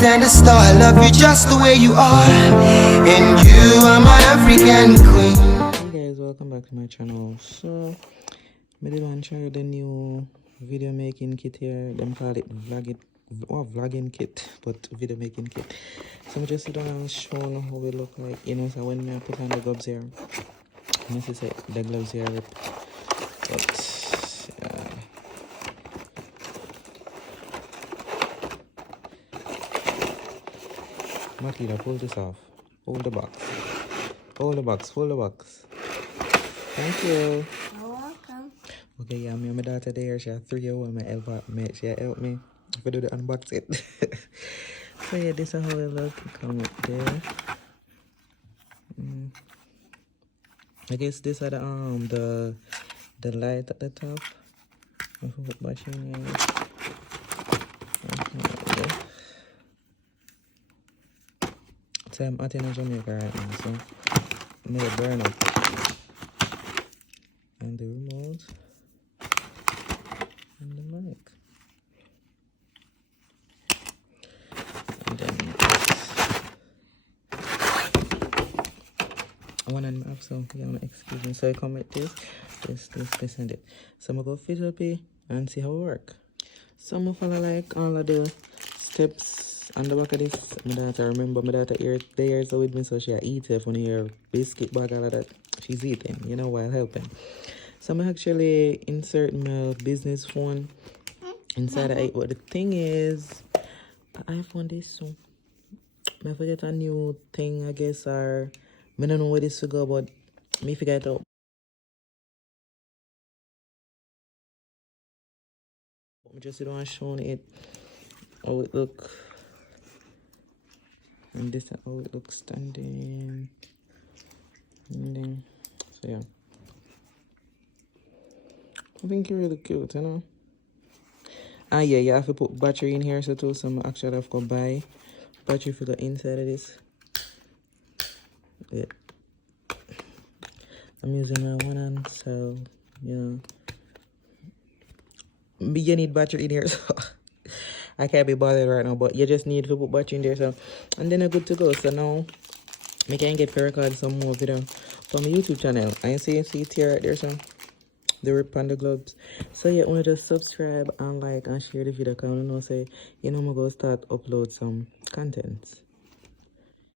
than the star. I love you just the way you are, and you are my African queen. Hey guys, welcome back to my channel. So I did want to show you the new video making kit here. Them call it vlogging kit, but video making kit. So I just sit down and show you how it look like. You know, so when I put on the gloves here, you see say the gloves here rip. But Matilda, pull this off. Hold the box. Hold the box. Hold the box. Thank you. You're welcome. Okay, yeah, me and my daughter there. She had 3 years my she helped me to do the unboxing. So yeah, this is how it look. Come up there. I guess this are the light at the top. I put machine here. So I'm out in Jamaica right now, so I'm gonna burn up. And the remote and the mic. And then I want to map, so you wanna excuse me. So I come with this and it. So I'm gonna go fit up here and see how it work. So I'm gonna follow like all of the steps on the back of this. My daughter, remember my daughter here there so with me, so she eat it from here biscuit bag, all of that. She's eating, you know, while helping. So I'm actually insert my business phone inside of it. But the thing is, the iPhone this so I forget a new thing, I guess, or I don't know where this will go, but me figure it out. I'm just don't showing it how it look. And this is how it looks standing. And then, so yeah. I think you're really cute, you know. Ah yeah, you have to put battery in here so too. Some actually have to buy battery for the inside of this. Yeah. I'm using my one hand, so you know. You need battery in here, so I can't be bothered right now, but you just need to put battery in there, so and then you're good to go. So now I can get to record some more video from my YouTube channel. I see it here right there, so the rip on the gloves. So yeah, wanna just subscribe and like and share the video, because I know say you know I'm gonna start upload some contents.